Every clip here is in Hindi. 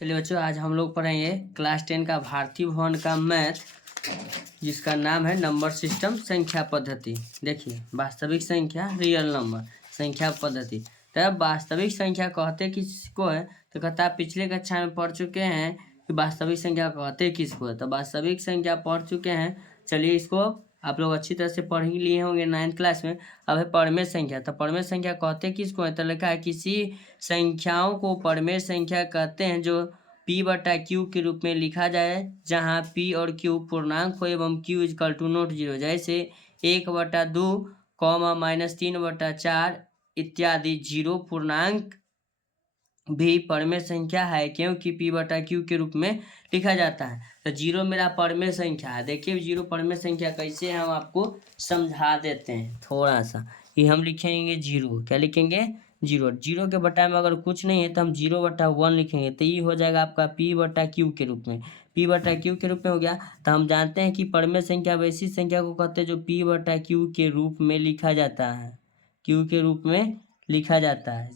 चलिए बच्चों, आज हम लोग पढ़ेंगे क्लास 10 का भारतीय भवन का मैथ, जिसका नाम है नंबर सिस्टम संख्या पद्धति। देखिए, वास्तविक संख्या रियल नंबर संख्या पद्धति। तब वास्तविक संख्या कहते किसको है? तो कहता है पिछले कक्षा में पढ़ चुके हैं कि वास्तविक संख्या कहते किसको है। तो वास्तविक संख्या पढ़ चुके हैं। चलिए, इसको आप लोग अच्छी तरह से पढ़ ही लिए होंगे 9th क्लास में। अब है परमेय संख्या। तो परमेय संख्या कहते किसको है? तो लिखा है किसी संख्याओं को परमेय संख्या कहते हैं जो P/Q के रूप में लिखा जाए, जहां P और Q पूर्णांक हो एवं Q equal to not zero. जैसे 1/2, -3/4 इत्यादि। जीरो पूर्णांक भी परमेय संख्या है क्योंकि P/Q के रूप में लिखा जाता है। तो जीरो मेरा परमेय संख्या है। देखिए, जीरो परमेय संख्या कैसे है हम आपको समझा देते हैं थोड़ा सा। ये हम लिखेंगे जीरो। क्या लिखेंगे? जीरो। जीरो के बटा में अगर कुछ नहीं है तो हम 0/1 लिखेंगे। तो ये हो जाएगा आपका P/Q के रूप में। P/Q के रूप में हो गया। तो हम जानते हैं कि परमेय संख्या वैसी संख्या को कहते हैं जो P/Q के रूप में लिखा जाता है। Q के रूप में लिखा जाता है,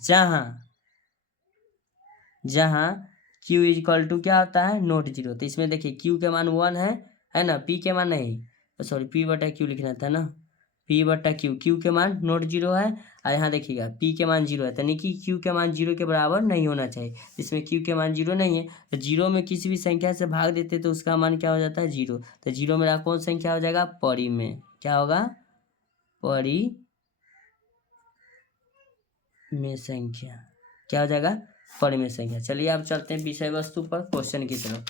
जहाँ Q इजकल टू क्या होता है? Not zero. तो इसमें देखिए Q के मान 1 है ना, P के मान नहीं, तो सॉरी P/Q लिखना था ना, P/Q। Q के मान नॉट जीरो है और यहाँ देखिएगा P के मान जीरो है, यानी कि Q के मान जीरो के बराबर नहीं होना चाहिए। इसमें Q के मान जीरो नहीं है, तो जीरो में किसी भी संख्या से भाग देते तो उसका मान क्या हो जाता है? जीरो। तो जीरो मेरा कौन संख्या हो जाएगा? परिमेय। क्या होगा? परिमेय संख्या। क्या हो जाएगा? परिमेय संख्या। चलिए अब चलते हैं विषय वस्तु पर, क्वेश्चन की तरफ।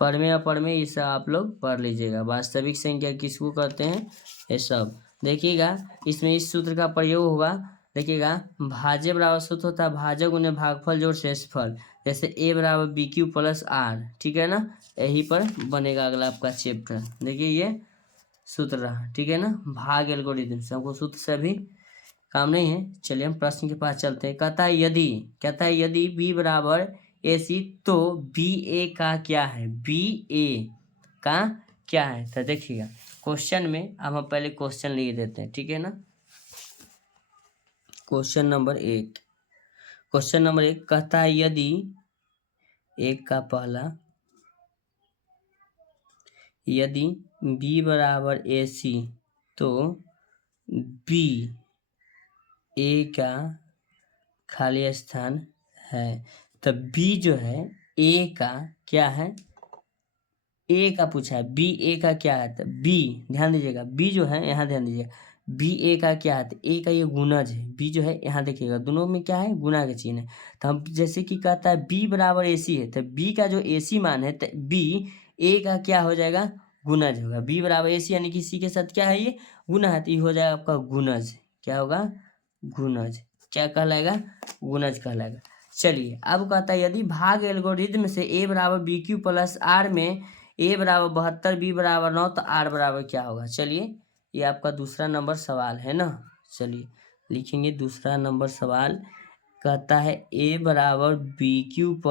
परमेय अपरमेय इसे आप लोग पढ़ लीजिएगा। वास्तविक संख्या किसको कहते हैं, ये सब देखिएगा। इसमें इस सूत्र का प्रयोग होगा। देखिएगा, भाज्य बराबर सूत्र होता है भाजक उन्हें भागफल जोड़ शेषफल। जैसे A = BQ + R, ठीक है ना। यही पर बनेगा अगला आपका चैप्टर। देखिए, ये सूत्र रहा, ठीक है ना। भाग एल्गोरिथम से हमको सूत्र से अभी काम नहीं है। चलिए हम प्रश्न के पास चलते हैं। कहता है यदि B = AC तो BA का क्या है? BA का क्या है? तो देखिएगा क्वेश्चन में, अब हम पहले क्वेश्चन लिख देते हैं, ठीक है ना। क्वेश्चन नंबर 1 कहता है यदि एक का पहला, यदि B = AC तो B A का खाली स्थान है। तो B जो है A का क्या है? A का पूछा है, B A का क्या है? तो B, ध्यान दीजिएगा, B जो है यहाँ ध्यान दीजिएगा, B A का क्या है? तो A का ये गुणज है। B जो है यहाँ देखिएगा, दोनों में क्या है? गुना का चिन्ह है। तो हम जैसे कि कहता है B = AC है, तो B का जो AC मान है तो B A का क्या हो जाएगा? गुणज होगा। B = AC यानी कि C के साथ क्या है? ये गुना है, तो ये हो जाएगा आपका गुणज। क्या होगा? गुणज। क्या कहलाएगा? गुणज कहलाएगा। चलिए अब कहता है यदि भाग एल्गोरिथम से A = BQ + R में A = 72, B = 9 तो R बराबर क्या होगा? चलिए, ये आपका दूसरा नंबर सवाल है ना। चलिए लिखेंगे दूसरा नंबर सवाल। कहता है A = BQ +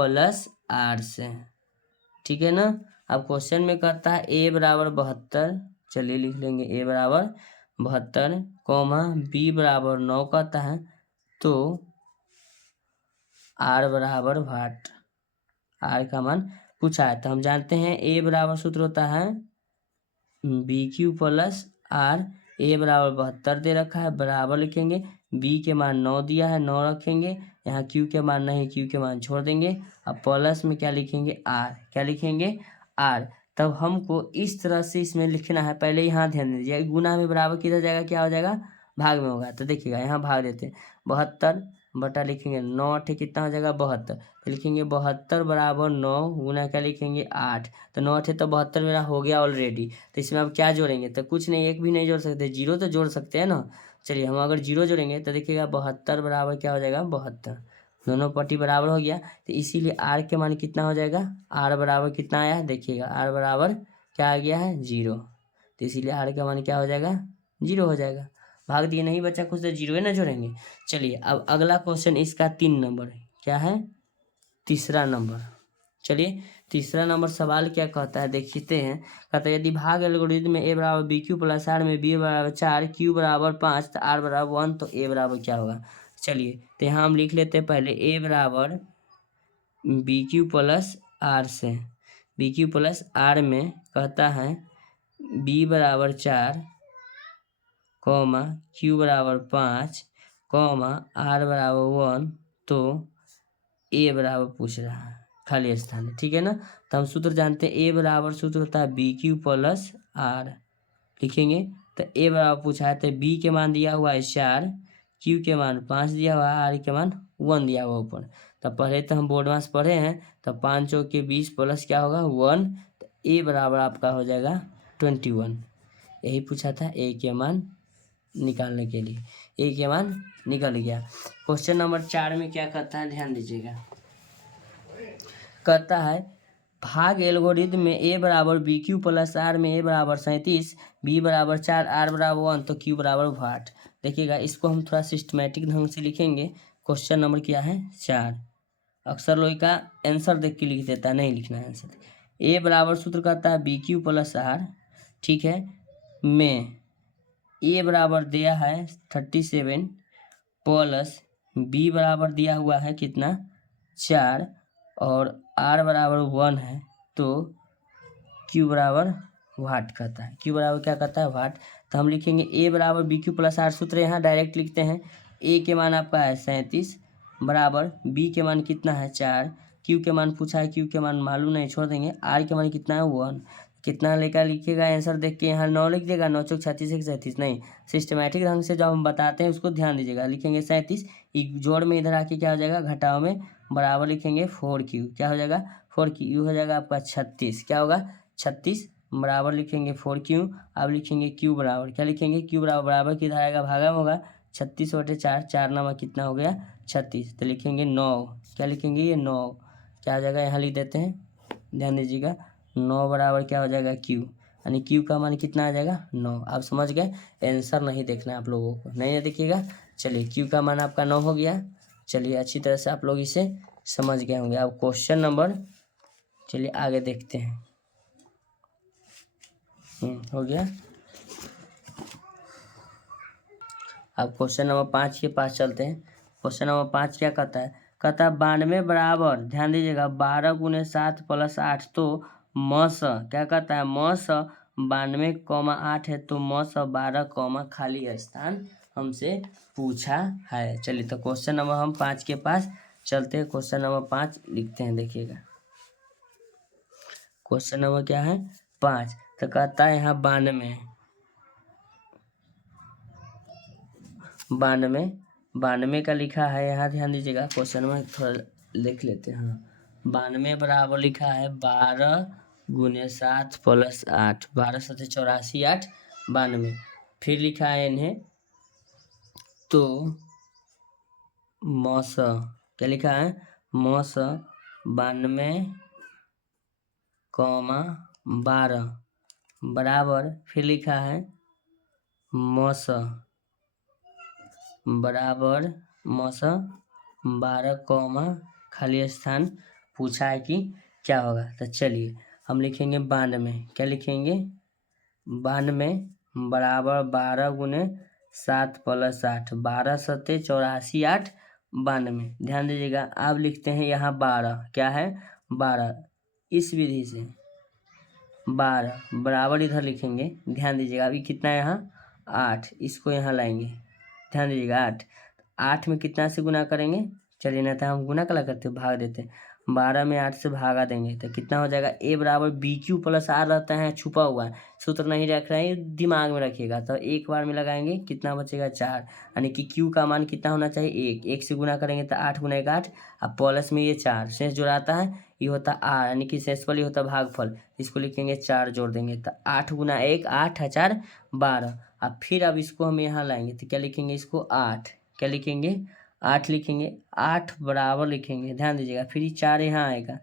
R से, ठीक है ना। अब क्वेश्चन में कहता है A = 72, चलिए लिख लेंगे A = 72, B = 9 कहता है, तो R बराबर वाट, R का मान पूछा है। तो हम जानते हैं A बराबर सूत्र होता है BQ + R। A = 72 दे रखा है, बराबर लिखेंगे, B के मान 9 दिया है, 9 रखेंगे, यहाँ Q के मान नहीं, Q के मान छोड़ देंगे। अब प्लस में क्या लिखेंगे? R। क्या लिखेंगे? R। तब हमको इस तरह से इसमें लिखना है। पहले यहाँ ध्यान दीजिए, गुना में बराबर किधर जाएगा? क्या हो जाएगा? भाग में होगा। तो देखिएगा यहाँ भाग देते हैं, 72 बटा लिखेंगे 9 8 कितना हो जाएगा? 72। तो लिखेंगे 72 = 9 गुना क्या लिखेंगे? 8। तो 9 8 तो 72 मेरा हो गया ऑलरेडी। तो इसमें अब क्या जोड़ेंगे? तो कुछ नहीं, एक भी नहीं जोड़ सकते, जीरो तो जोड़ सकते हैं ना। चलिए हम अगर जीरो जोड़ेंगे तो देखिएगा 72 बराबर क्या हो जाएगा? 72। दोनों पट्टी बराबर हो गया, तो इसीलिए R के मान कितना हो जाएगा? R बराबर कितना आया? देखिएगा R बराबर क्या आ गया है? 0। तो इसीलिए R का मान क्या हो जाएगा? 0 हो जाएगा। भाग दिए, नहीं बचा कुछ, तो जीरो ही ना जोड़ेंगे। चलिए अब अगला क्वेश्चन, इसका 3 नंबर क्या है? तीसरा नंबर। चलिए तीसरा नंबर सवाल क्या कहता है देखते हैं। कहता है यदि भाग एल्गोरिथम में A = BQ + R में B = 4, Q = 5 तो R = 1 तो A बराबर क्या होगा? चलिए तो यहाँ हम लिख लेते हैं पहले A = B Q plus R से, बी क्यू प्लस आर में कहता है बी बराबर 4, कॉमा क्यू बराबर 5, कॉमा आर बराबर 1, तो ए बराबर पूछ रहा है खाली स्थान है, ठीक है ना। तो हम सूत्र जानते हैं, ए बराबर सूत्र होता है बी क्यू प्लस आर, लिखेंगे। तो ए बराबर पूछा है, तो बी के मान दिया हुआ है 4, क्यू के मान 5 दिया हुआ है, आर के मान 1 दिया हुआ ऊपर। तो पहले तो हम बोर्ड मास पढ़े हैं, तो 5 चौक के 20 प्लस क्या होगा 1, तो ए बराबर आपका हो जाएगा 21। यही पूछा था, ए के मान निकालने के लिए, ए के मान निकल गया। क्वेश्चन नंबर 4 में क्या कहता है, ध्यान दीजिएगा। कहता है भाग एल्गोरिथम में ए बराबर बी क्यू प्लस आर में ए बराबर 37, बी बराबर 4, आर बराबर 1, तो क्यू बराबर वाट। देखिएगा, इसको हम थोड़ा सिस्टमेटिक ढंग से लिखेंगे। क्वेश्चन नंबर क्या है 4। अक्सर लोग का आंसर देख के लिख देता है, नहीं लिखना है आंसर। ए बराबर सूत्र कहता है बी क्यू प्लस आर, ठीक है, में ए बराबर दिया है 37 प्लस बी बराबर दिया हुआ है कितना 4 और आर बराबर 1 है, तो क्यू बराबर वाट कहता है। क्यू बराबर क्या कहता है वाट। तो हम लिखेंगे ए बराबर बी क्यू प्लस आर, सूत्र यहाँ डायरेक्ट लिखते हैं। ए के मान आपका है 37 बराबर बी के मान कितना है 4, क्यू के मान पूछा है, क्यू के मान मालूम नहीं छोड़ देंगे, आर के मान कितना है 1। कितना लेकर लिखिएगा आंसर देख के, यहाँ 9 लिख देगा, 9 चौक 36 एक 37, नहीं सिस्टमेटिक ढंग से जब हम बताते हैं उसको ध्यान दीजिएगा। लिखेंगे 37, जोड़ में इधर आके क्या हो जाएगा घटाव में बराबर लिखेंगे 4Q, क्या हो जाएगा 4Q हो जाएगा आपका 36, क्या होगा 36 बराबर लिखेंगे 4Q। अब लिखेंगे Q बराबर, क्या लिखेंगे Q बराबर किधर आएगा भागा में होगा 36/4, 4 नामा कितना हो गया 36, तो लिखेंगे 9, क्या लिखेंगे ये 9, क्या हो जाएगा यहाँ लिख देते हैं, ध्यान दीजिएगा 9 बराबर क्या हो जाएगा Q, यानी Q का मान कितना आ जाएगा 9। आप समझ गए, आंसर नहीं देखना है आप लोगों को, नहीं देखिएगा। चलिए Q का मान आपका 9 हो गया। चलिए अच्छी तरह से आप लोग इसे समझ गए होंगे। अब क्वेश्चन नंबर, चलिए आगे देखते हैं। हो गया। अब क्वेश्चन नंबर 5 के पास चलते हैं। क्वेश्चन नंबर 5 क्या कहता है, कहता है 92 बराबर, ध्यान दीजिएगा 12 × 7 + 8, तो मस क्या कहता है मस 92,8 है, तो मस 12, खाली स्थान हमसे पूछा है। चलिए तो क्वेश्चन नंबर हम 5 के पास चलते हैं। क्वेश्चन नंबर 5 लिखते हैं, देखिएगा क्वेश्चन नंबर क्या है 5। तो कहता है यहाँ 92 का लिखा है यहाँ, ध्यान दीजिएगा क्वेश्चन में थोड़ा लिख लेते हैं। हाँ 92 बराबर लिखा है 12 × 7 + 8, 12 × 7 = 84, 8 92। फिर लिखा है इन्हें, तो मौस क्या लिखा है मौस 92,12 बराबर, फिर लिखा है मौस बराबर मौस 12, खाली स्थान पूछा है कि क्या होगा। तो चलिए हम लिखेंगे 92, क्या लिखेंगे 92 बराबर 12 × 7 + 8, 12 × 7 = 84, 8 92। ध्यान दीजिएगा, अब लिखते हैं यहाँ 12, क्या है 12, इस विधि से 12 बराबर इधर लिखेंगे। ध्यान दीजिएगा अभी कितना है यहाँ 8, इसको यहाँ लाएंगे, ध्यान दीजिएगा 8 में कितना से गुना करेंगे, चलिए ना तो हम गुना कला करते भाग देते हैं, 12 में 8 से भागा देंगे तो कितना हो जाएगा ए बराबर बी क्यू प्लस आर रहता है, छुपा हुआ है, सूत्र नहीं रख रहे हैं, दिमाग में रखिएगा। तो एक बार में लगाएंगे कितना बचेगा 4, यानी कि क्यू का मान कितना होना चाहिए 1, 1 से गुना करेंगे तो 8 × 1 8, अब प्लस में ये 4 शेष जोड़ाता है, ये होता आर, यानी कि शेषफल ये होता भागफल, इसको लिखेंगे 4 जोड़ देंगे तो 8 × 1 8 है 4 12। अब फिर अब इसको हम यहाँ लाएंगे तो क्या लिखेंगे इसको 8, क्या लिखेंगे 8 लिखेंगे, 8 बराबर लिखेंगे, ध्यान दीजिएगा, फिर ये 4 यहाँ आएगा,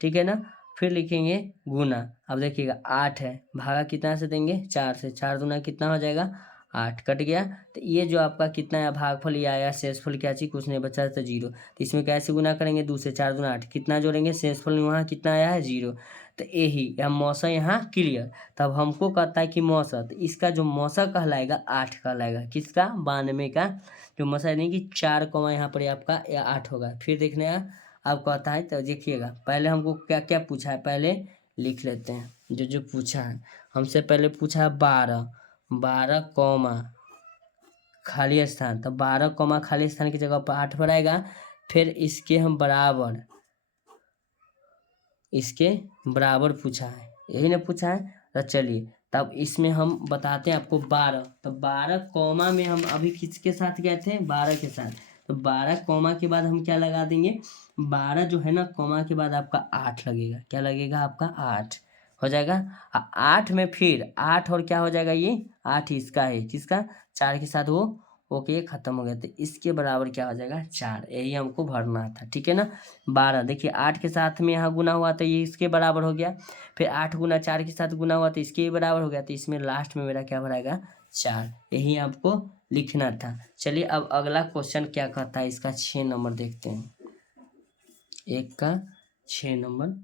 ठीक है ना, फिर लिखेंगे गुना। अब देखिएगा 8 है, भागा कितना से देंगे 4 से, 4 दूना कितना हो जाएगा 8, कट गया। तो ये जो आपका कितना है भागफल ये आया, शेषफल क्या चीज कुछ नहीं बचा तो 0, तो इसमें कैसे गुना करेंगे 2 से, 4 दूना 8, कितना जोड़ेंगे शेषफल वहाँ कितना आया है 0, तो यही हम मौसा यहाँ क्लियर। तब हमको कहता है कि मौसा, तो इसका जो मौसा कहलाएगा 8 कहलाएगा, किसका 92 का जो मौसा, यानी कि 4, यहाँ पर आपका 8 होगा। फिर देखने अब कहता है तो देखिएगा, पहले हमको क्या क्या पूछा है पहले लिख लेते हैं। जो पूछा है हमसे, पहले पूछा है 12 कॉमा खाली स्थान, तो 12 कॉमा खाली स्थान की जगह पर 8 बनाएगा। फिर इसके बराबर पूछा है, यही ना पूछा है। तो चलिए तब इसमें हम बताते हैं आपको 12, तो 12 कॉमा में हम अभी किसके साथ गए थे, 12 के साथ। तो 12 कॉमा के बाद हम क्या लगा देंगे, 12 जो है ना कॉमा के बाद आपका 8 लगेगा। क्या लगेगा आपका 8 हो जाएगा। 8 में फिर 8 और क्या हो जाएगा, ये 8 इसका है, किसका 4 के साथ वो ओके खत्म हो गया। तो इसके बराबर क्या हो जाएगा 4, यही हमको भरना था, ठीक है ना। 12 देखिए 8 के साथ में यहाँ गुना हुआ तो ये इसके बराबर हो गया। फिर 8 गुना 4 के साथ गुना हुआ तो इसके बराबर हो गया। तो इसमें लास्ट में मेरा क्या भराएगा 4, यही आपको लिखना था। चलिए अब अगला क्वेश्चन क्या कहता है, इसका 6 नंबर देखते हैं। 1 का 6 नंबर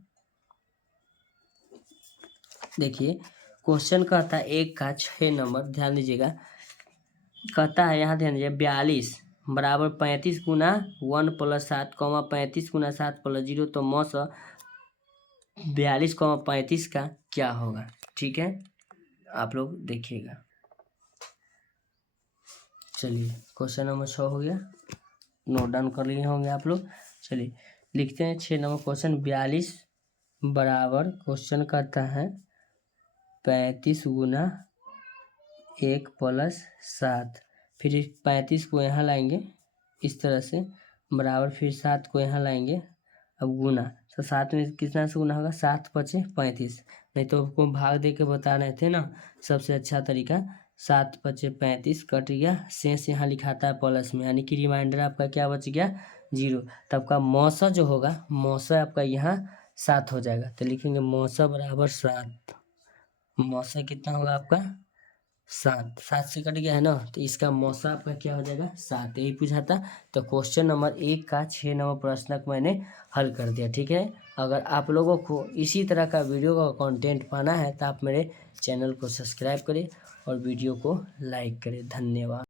देखिए, क्वेश्चन कहता है 1 का 6 नंबर, ध्यान दीजिएगा। कहता है यहाँ ध्यान दीजिए 42 बराबर 35 गुना 1 + 7 कॉमा 35 गुना 7 + 0, तो मौस 42 कॉमा 35 का क्या होगा। ठीक है, आप लोग देखिएगा। चलिए क्वेश्चन नंबर 6 हो गया, नोट डाउन कर लिए होंगे आप लोग। चलिए लिखते हैं 6 नंबर क्वेश्चन। 42 बराबर क्वेश्चन करता है 35 गुना 1 + 7, फिर 35 को यहाँ लाएंगे इस तरह से, बराबर फिर 7 को यहाँ लाएंगे। अब गुना, तो 7 में कितना से गुना होगा, 7 × 5 = 35। नहीं तो आपको भाग दे के बता रहे थे ना, सबसे अच्छा तरीका 7 × 5 = 35 कट गया, शेष यहाँ लिखाता है प्लस में, यानी कि रिमाइंडर आपका क्या बच गया 0। तब का मौसा जो होगा, मौसा आपका यहाँ 7 हो जाएगा। तो लिखेंगे मौसा बराबर 7, मौसा कितना होगा आपका 7, 7 से कट गया है ना, तो इसका मौसा आपका क्या हो जाएगा 7, यही पूछा था। तो क्वेश्चन नंबर 1 का 6 नंबर प्रश्न मैंने हल कर दिया। ठीक है, अगर आप लोगों को इसी तरह का वीडियो का कंटेंट पाना है तो आप मेरे चैनल को सब्सक्राइब करें और वीडियो को लाइक करें। धन्यवाद।